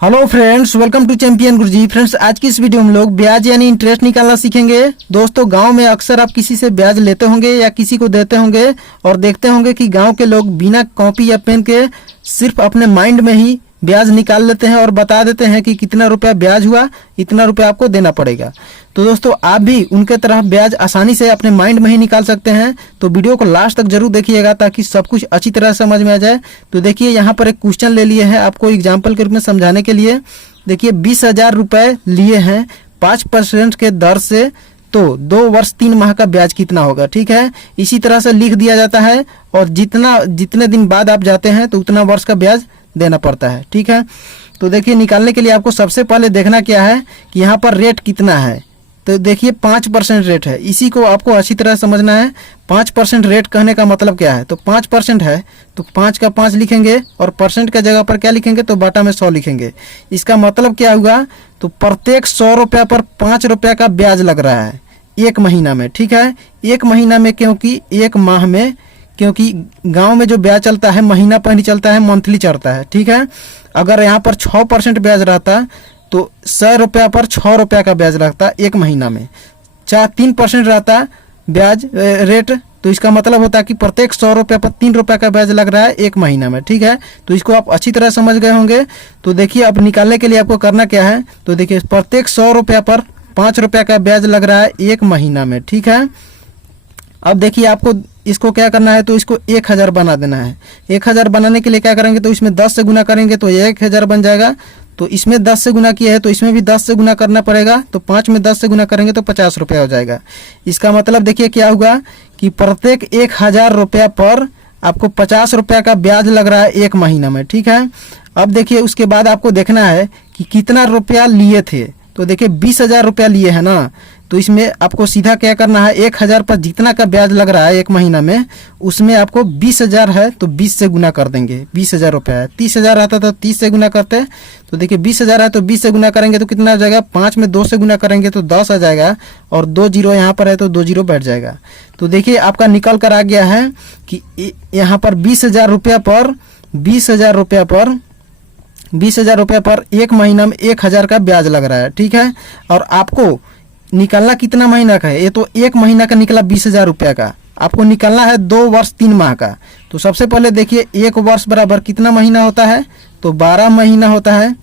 Hello friends, welcome to champion Guruji. Friends, आज की इस वीडियो में हम लोग ब्याज यानी इंटरेस्ट निकालना सीखेंगे। दोस्तों, गांव में अक्सर आप किसी से ब्याज लेते होंगे या किसी को देते होंगे और देखते होंगे कि गांव के लोग बिना कॉपी या पेन के सिर्फ अपने माइंड में ही ब्याज निकाल लेते हैं और बता देते हैं कि कितना रुपया ब्याज हुआ, इतना रुपया आपको देना पड़ेगा। तो दोस्तों, आप भी उनके तरह ब्याज आसानी से अपने माइंड में ही निकाल सकते हैं। तो वीडियो को लास्ट तक जरूर देखिएगा ताकि सब कुछ अच्छी तरह समझ में आ जाए। तो देखिए, यहाँ पर एक क्वेश्चन ले लिए हैं आपको एग्जाम्पल के रूप में समझाने के लिए। देखिए, 20,000 रुपए लिए हैं 5% के दर से, तो 2 वर्ष 3 माह का ब्याज कितना होगा। ठीक है, इसी तरह से लिख दिया जाता है और जितने दिन बाद आप जाते हैं तो उतना वर्ष का ब्याज देना पड़ता है। ठीक है, तो देखिए, निकालने के लिए आपको सबसे पहले देखना क्या है कि यहाँ पर रेट कितना है। तो देखिए, 5% रेट है। इसी को आपको अच्छी तरह समझना है। 5% रेट कहने का मतलब क्या है। तो 5% है तो 5 का 5 लिखेंगे और परसेंट का जगह पर क्या लिखेंगे, तो बाटा में 100 लिखेंगे। इसका मतलब क्या हुआ, तो प्रत्येक 100 रुपया पर 5 रुपया का ब्याज लग रहा है एक महीना में। ठीक है, एक महीना में, क्योंकि एक माह में, क्योंकि गांव में जो ब्याज चलता है महीना पर नहीं चलता है, मंथली चलता है। ठीक है, अगर यहाँ पर 6% ब्याज रहता तो 100 रुपया पर 6 रुपया का ब्याज लगता एक महीना में। 3% रहता ब्याज रेट, तो इसका मतलब होता है कि प्रत्येक 100 रुपया पर 3 रुपया का ब्याज लग रहा है एक महीना में। ठीक है, तो इसको आप अच्छी तरह समझ गए होंगे। तो देखिए, अब निकालने के लिए आपको करना क्या है। तो देखिए, प्रत्येक 100 रुपया पर 5 रुपया का ब्याज लग रहा है एक महीना में। ठीक है, अब देखिए, आपको इसको क्या करना है, तो इसको 1000 बना देना है। 1000 बनाने के लिए क्या करेंगे, तो इसमें 10 से गुना करेंगे तो 1000 बन जाएगा। तो इसमें 10 से गुना किया है तो इसमें भी 10 से गुना करना पड़ेगा। तो 5 में 10 से गुना करेंगे तो 50 रुपया हो जाएगा। इसका मतलब देखिए क्या हुआ कि प्रत्येक 1000 रुपया पर आपको 50 रुपया का ब्याज लग रहा है एक महीना में। ठीक है, अब देखिए, उसके बाद आपको देखना है कि कितना रुपया लिए थे। तो देखिए, 20,000 रुपया लिए है ना, तो इसमें आपको सीधा क्या करना है, 1000 पर जितना का ब्याज लग रहा है एक महीना में, उसमें आपको 20,000 है तो 20 से गुना कर देंगे। 20,000 रुपया है, 30,000 आता तो 30 से गुना करते। तो देखिए, 20,000 है तो 20 से गुना करेंगे तो कितना आ जाएगा, 5 में 2 से गुना करेंगे तो 10 आ जाएगा और 2 जीरो यहाँ पर है तो 2 जीरो बैठ जाएगा। तो देखिए, आपका निकल कर आ गया है कि यहाँ पर 20,000 रुपया पर 20,000 रुपया पर 20,000 रुपया पर एक महीना में 1000 का ब्याज लग रहा है। ठीक है, और आपको निकलना कितना महीना का है, ये तो एक महीना का निकला 20,000 रुपया का। आपको निकलना है 2 वर्ष 3 माह का। तो सबसे पहले देखिए, 1 वर्ष बराबर कितना महीना होता है, तो 12 महीना होता है।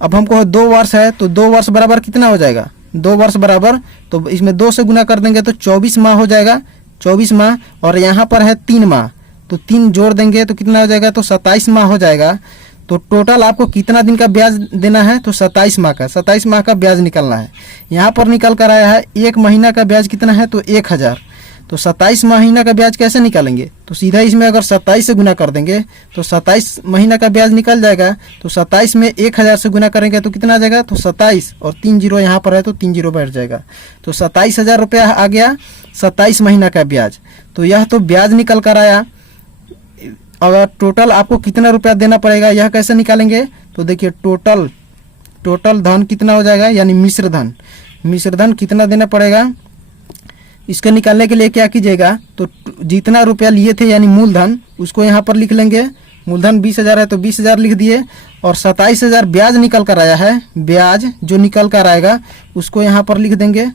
अब हमको 2 वर्ष है तो 2 वर्ष बराबर कितना हो जाएगा, 2 वर्ष बराबर, तो इसमें 2 से गुना कर देंगे तो 24 माह हो जाएगा। 24 माह, और यहाँ पर है 3 माह, तो 3 जोड़ देंगे तो कितना हो जाएगा, तो 27 माह हो जाएगा। तो टोटल आपको कितना दिन का ब्याज देना है, तो 27 माह का। 27 माह का ब्याज निकलना है। यहाँ पर निकल कर आया है एक महीना का ब्याज कितना है, तो 1000। तो 27 महीना का ब्याज कैसे निकालेंगे, तो सीधा इसमें अगर 27 से गुना कर देंगे तो 27 महीना का ब्याज निकल जाएगा। तो 27 में 1000 से गुना करेंगे तो कितना आ जाएगा, तो 27 और 3 जीरो यहाँ पर है तो 3 जीरो बैठ जाएगा। तो 27,000 रुपया आ गया 27 महीना का ब्याज। तो यह तो ब्याज निकल कर आया। अगर टोटल आपको कितना रुपया देना पड़ेगा, यह कैसे निकालेंगे, तो देखिए, टोटल धन कितना हो जाएगा, यानी मिश्र धन कितना देना पड़ेगा। इसके निकालने के लिए क्या कीजिएगा, तो जितना रुपया लिए थे यानी मूलधन, उसको यहाँ पर लिख लेंगे। मूलधन 20,000 है तो 20,000 लिख दिए, और 27,000 ब्याज निकल कर आया है। ब्याज जो निकल कर आएगा उसको यहाँ पर लिख देंगे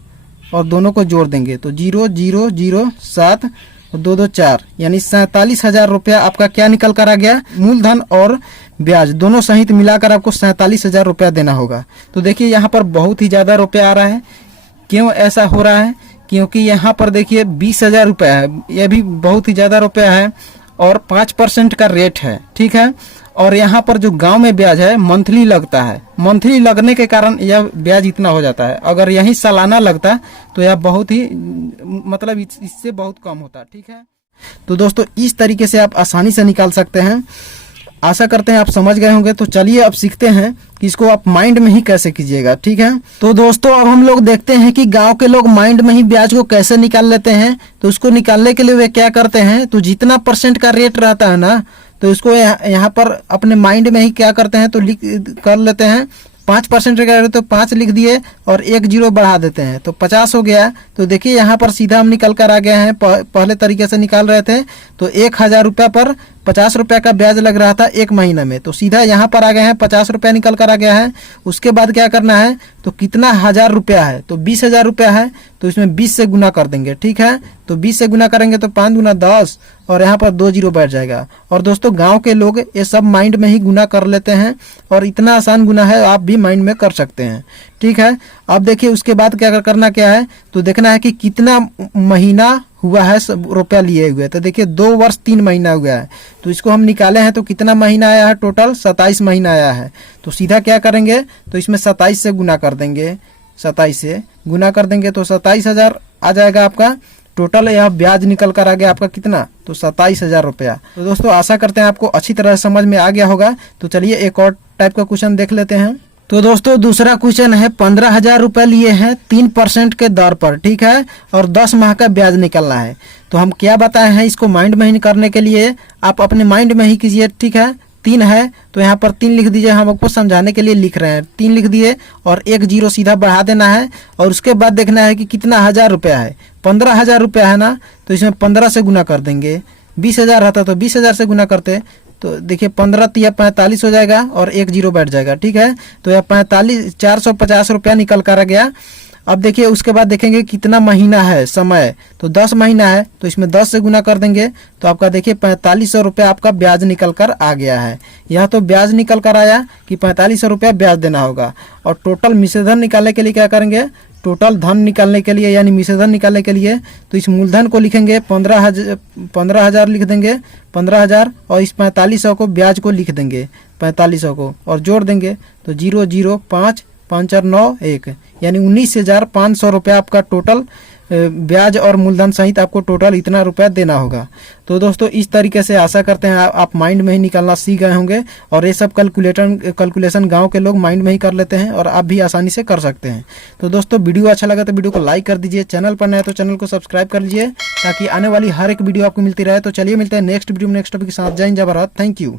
और दोनों को जोड़ देंगे। तो 0 0 0 7 2 2 4, यानी 47,000 रुपया आपका क्या निकल कर आ गया, मूलधन और ब्याज दोनों सहित मिलाकर आपको 47,000 रुपया देना होगा। तो देखिए, यहाँ पर बहुत ही ज़्यादा रुपया आ रहा है। क्यों ऐसा हो रहा है, क्योंकि यहाँ पर देखिए 20,000 रुपया है, यह भी बहुत ही ज़्यादा रुपया है और 5% का रेट है। ठीक है, और यहाँ पर जो गांव में ब्याज है मंथली लगता है। मंथली लगने के कारण यह ब्याज इतना हो जाता है। अगर यही सालाना लगता तो यह बहुत ही, मतलब इससे बहुत कम होता। ठीक है, तो दोस्तों, इस तरीके से आप आसानी से निकाल सकते हैं। आशा करते हैं आप समझ गए होंगे। तो चलिए अब सीखते हैं कि इसको आप माइंड में ही कैसे कीजिएगा। ठीक है, तो दोस्तों, अब हम लोग देखते हैं कि गांव के लोग माइंड में ही ब्याज को कैसे निकाल लेते हैं। तो उसको निकालने के लिए वे क्या करते हैं, तो जितना % का रेट रहता है ना, तो इसको यहाँ पर अपने माइंड में ही क्या करते हैं, तो लिख कर लेते हैं। 5% का तो 5 लिख दिए और 1 जीरो बढ़ा देते हैं तो 50 हो गया। तो देखिए, यहाँ पर सीधा हम निकल कर आ गए हैं। पहले तरीके से निकाल रहे थे तो 1000 रुपया पर 50 रुपये का ब्याज लग रहा था एक महीने में, तो सीधा यहाँ पर आ गए हैं 50 रुपया निकल कर आ गया है। उसके बाद क्या करना है, तो कितना 1000 रुपया है, तो 20,000 रुपया है, तो इसमें 20 से गुना कर देंगे। ठीक है, तो 20 से गुना करेंगे तो 5 गुना 10 और यहाँ पर 2 जीरो बैठ जाएगा। और दोस्तों गांव के लोग ये सब माइंड में ही गुना कर लेते हैं और इतना आसान गुना है, आप भी माइंड में कर सकते हैं। ठीक है, अब देखिए उसके बाद क्या करना क्या है, तो देखना है कि कितना महीना हुआ है रुपया लिए हुए। तो देखिए 2 वर्ष 3 महीना हुआ है, तो इसको हम निकाले हैं तो कितना महीना आया है, टोटल 27 महीना आया है। तो सीधा क्या करेंगे, तो इसमें 27 से गुना कर देंगे, 27 से गुना कर देंगे तो 27,000 आ जाएगा आपका। टोटल यह ब्याज निकल कर आ गया आपका कितना, तो 27,000 रुपया। तो दोस्तों आशा करते हैं आपको अच्छी तरह समझ में आ गया होगा। तो चलिए एक और टाइप का क्वेश्चन देख लेते हैं। तो दोस्तों दूसरा क्वेश्चन है, 15,000 रुपये लिए हैं 3% के दर पर। ठीक है, और 10 माह का ब्याज निकलना है। तो हम क्या बताए हैं, इसको माइंड में ही करने के लिए आप अपने माइंड में ही कीजिए। ठीक है, 3 है तो यहाँ पर 3 लिख दीजिए, हम आपको समझाने के लिए लिख रहे हैं। 3 लिख दिए और 1 जीरो सीधा बढ़ा देना है। और उसके बाद देखना है कि कितना 1000 रुपया है, 15,000 रुपया है ना, तो इसमें 15 से गुना कर देंगे। 20,000 रहता तो 20,000 से गुना करते, तो देखिए 15 तिया 45 हो जाएगा और 1 जीरो बैठ जाएगा। ठीक है, तो यह 450 रुपया निकल कर आ गया। अब देखिए उसके बाद देखेंगे कितना महीना है, समय तो 10 महीना है, तो इसमें 10 से गुना कर देंगे तो आपका देखिए 4500 रुपया आपका ब्याज निकल कर आ गया है। यह तो ब्याज निकल कर आया कि 4500 रुपया ब्याज देना होगा। और टोटल मिश्रधन निकालने के लिए क्या करेंगे, टोटल धन निकालने के लिए यानी मिश्रधन निकालने के लिए तो इस मूलधन को लिखेंगे 15,000 लिख देंगे, 15,000 और इस 4500 को ब्याज को लिख देंगे 4500 को और जोड़ देंगे तो 005 5 और 9 1 यानी 19,500 रुपया आपका टोटल ब्याज और मूलधन सहित आपको टोटल इतना रुपया देना होगा। तो दोस्तों इस तरीके से आशा करते हैं आप माइंड में ही निकालना सीख गए होंगे और ये सब कैलकुलेशन गांव के लोग माइंड में ही कर लेते हैं और आप भी आसानी से कर सकते हैं। तो दोस्तों वीडियो अच्छा लगा तो वीडियो को लाइक कर दीजिए, चैनल पर नए तो चैनल को सब्सक्राइब कर लीजिए ताकि आने वाली हर एक वीडियो आपको मिलती रहे। तो चलिए मिलते हैं नेक्स्ट वीडियो में नेक्स्ट टॉपिक के साथ। जय हिंद, जय भारत, थैंक यू।